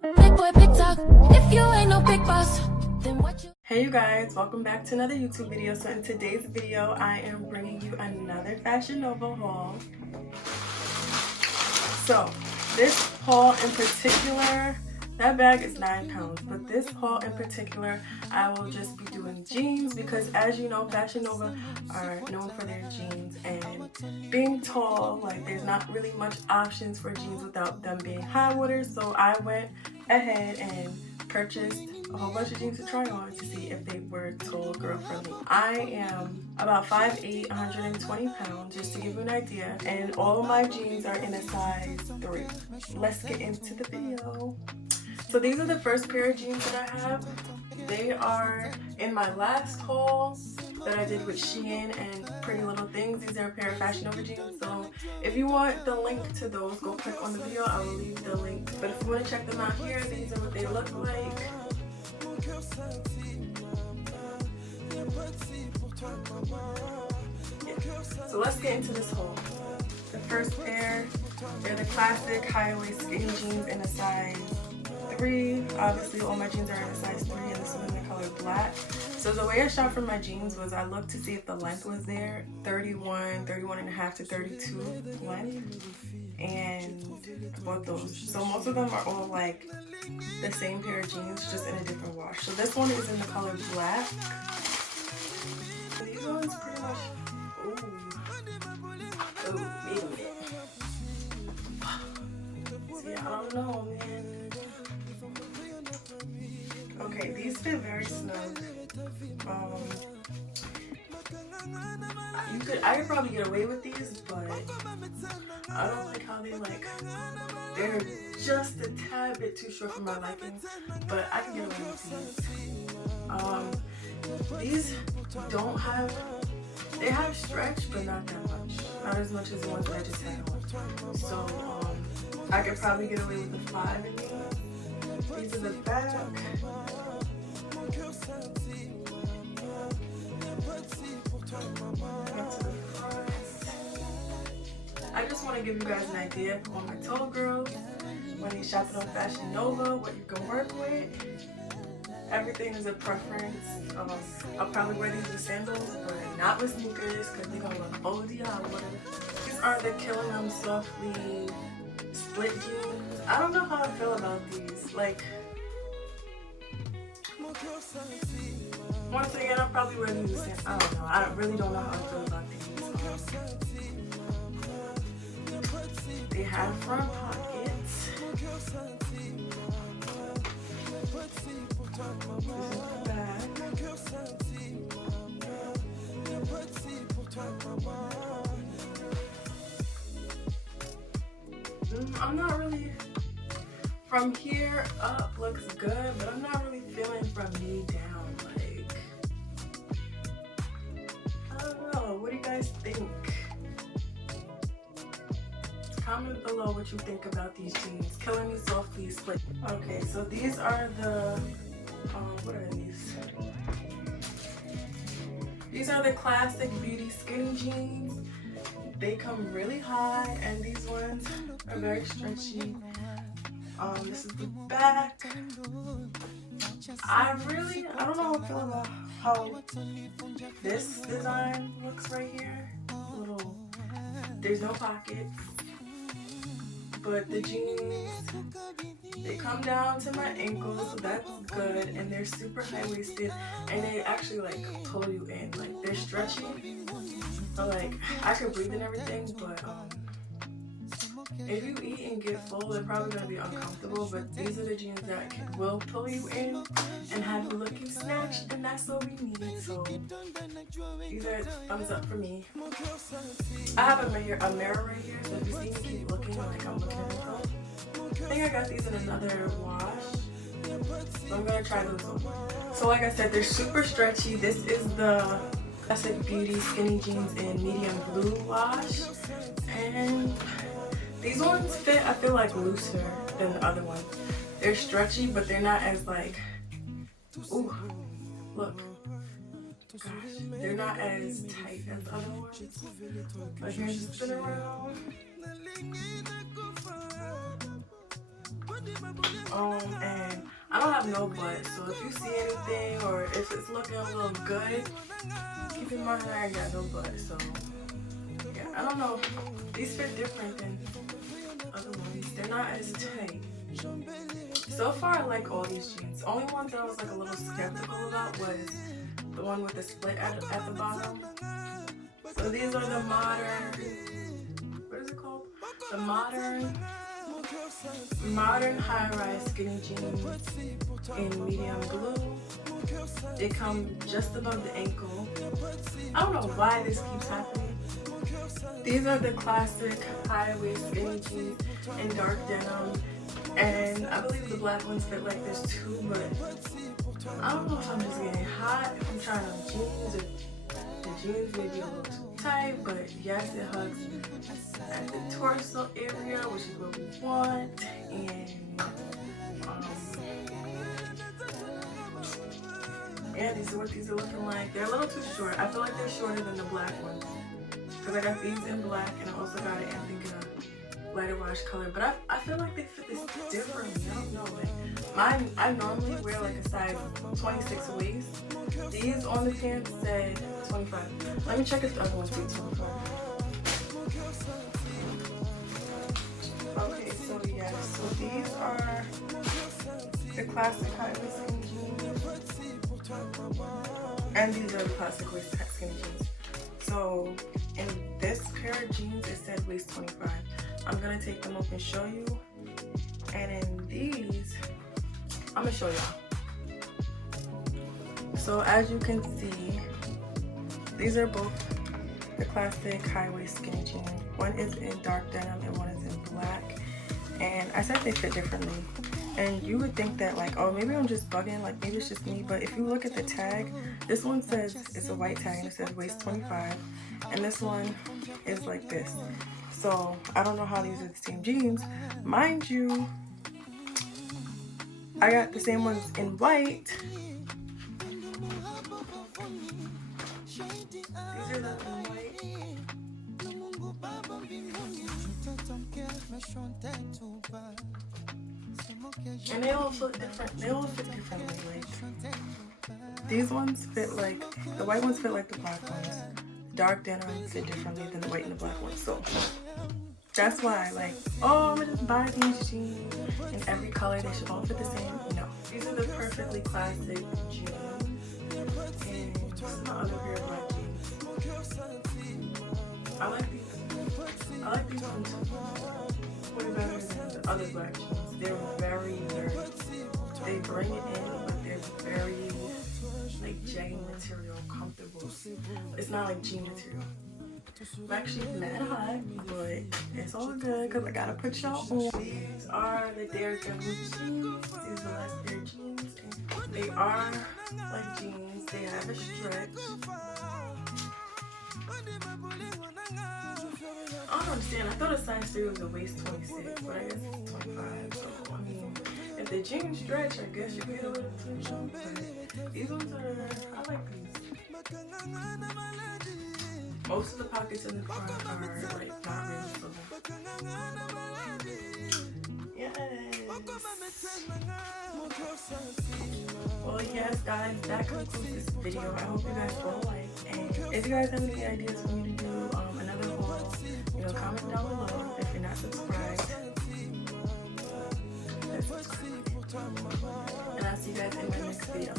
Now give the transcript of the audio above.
Big boy, big talk. If you ain't no big boss, then what you... Hey you guys, welcome back to another YouTube video. So in today's video, I am bringing you another Fashion Nova haul. So this haul in particular, that bag is 9 pounds, but this haul in particular, I will just be doing jeans because as you know, Fashion Nova are known for their jeans, and being tall, like there's not really much options for jeans without them being high waters. So I went ahead and purchased a whole bunch of jeans to try on to see if they were tall girl friendly. I am about 5'8", 120 pounds, just to give you an idea, and all of my jeans are in a size 3. Let's get into the video. So these are the first pair of jeans that I have. They are in my last haul that I did with Shein and Pretty Little Things. These are a pair of Fashion Nova jeans. So if you want the link to those, go click on the video. I will leave the link. But if you want to check them out here, these are what they look like. Yeah. So let's get into this haul. The first pair, they're the classic high-waist skinny jeans in a size 3. Obviously all my jeans are in a size 3 and this one in the color black. So the way I shot for my jeans was I looked to see if the length was there, 31 and a half to 32 length, and I bought those. So most of them are all like the same pair of jeans, just in a different wash. So this one is in the color black. These ones pretty much, wait a minute. See, I don't know, man. Okay, these fit very snug. I could probably get away with these, but I don't like how they're just a tad bit too short for my liking, but I can get away with these. These don't have, they have stretch, but not that much. Not as much as the ones that I just had on. So I could probably get away with the 5 in these. These are the back. I just want to give you guys an idea for my tall girls when you shop it on Fashion Nova, what you can work with. Everything is a preference. I'll probably wear these with sandals, but not with sneakers because they're gonna look OD hot water. These are the Killing Them Softly split jeans. I don't know how I feel about these. Like, once again, I'll probably wear these with sandals. I don't know. I really don't know how I feel about these. They have front pockets. I'm not really, from here up looks good, but I'm not really feeling from knee down. Like, I don't know. What do you guys think? Comment below what you think about these jeans. Killing Me Softly split. Okay, so these are the, what are these? These are the classic beauty skinny jeans. They come really high, and these ones are very stretchy. This is the back. I don't know how I feel about how this design looks right here. There's no pockets. But the jeans, they come down to my ankles, so that's good, and they're super high-waisted, and they actually like pull you in. Like, they're stretchy, but like I can breathe and everything, but if you eat and get full, they're probably gonna be uncomfortable. But these are the jeans that will pull you in and have you looking snatched, and that's what we need. So these are thumbs up for me. I have a mirror right here, so if you see me keep looking like I'm looking at myself. I think I got these in another wash, so I'm gonna try those on. So like I said, they're super stretchy. This is the Classic Beauty skinny jeans in medium blue wash, and these ones fit, I feel like, looser than the other ones. They're stretchy, but they're not as like, ooh, look. Gosh, they're not as tight as the other ones. But here's the spin around. And I don't have no butt, so if you see anything or if it's looking a little good, keep in mind that I ain't got no butt. So yeah, I don't know. These fit different than other ones. They're not as tight. So far, I like all these jeans. The only ones that I was like a little skeptical about was the one with the split at the bottom. So these are the modern, what is it called? The modern high-rise skinny jeans in medium blue. They come just above the ankle. I don't know why this keeps happening. These are the classic high-waist skinny jeans in dark denim. And I believe the black ones fit like this too, but I don't know if I'm just getting hot, if I'm trying on jeans, or the jeans may be a little too tight, but yes, it hugs at the torso area, which is what we want. And yeah, these are what these are looking like. They're a little too short. I feel like they're shorter than the black ones, because I got these in black and I also got it in, I think, lighter wash color, but I feel like they fit this differently. I don't know. Like I normally wear like a size 26 waist. These on the pants said 25. Let me check if the other ones fit 25. Okay, so yeah, so these are the classic high-waist skinny jeans, and these are the classic waist skinny jeans. So in this pair of jeans, it said waist 25. I'm gonna take them off and show you. And in these, I'm gonna show y'all. So as you can see, these are both the classic high-waist skinny jeans. One is in dark denim and one is in black. And I said they fit differently. And you would think that like, oh, maybe I'm just bugging, like maybe it's just me. But if you look at the tag, this one says, it's a white tag and it says waist 25. And this one is like this. So I don't know how these are the same jeans. Mind you, I got the same ones in white. These are the in white. And they all fit different. They all fit differently. Like these ones fit like the white ones fit like the black ones. Dark denim fit differently than the white and the black ones. So that's why, like, oh, I'm gonna just buy these jeans in every color. They should all fit the same. No, these are the perfectly classic jeans. And this is my other pair of black jeans. I like these. I like these ones way better than the other black jeans. They're very, they bring it in, but they're very like jegging material, comfortable. It's not like jean material. I'm actually mad hot, but it's all good because I gotta put y'all on. These are the Derek and jeans. These are the last pair of jeans. And they are like jeans. They have a stretch. I don't understand. I thought a size 3 was a waist 26, but I guess it's 25. So I mean, if the jeans stretch, I guess you get a little too short. But these ones are, I like these. Most of the pockets in the front are like not really full. Yes. Well, yes, guys, that concludes this video. I hope you guys all like. And if you guys have any ideas for me to do another haul, you know, comment down below. If you're not subscribed, let's subscribe. And I'll see you guys in my next video.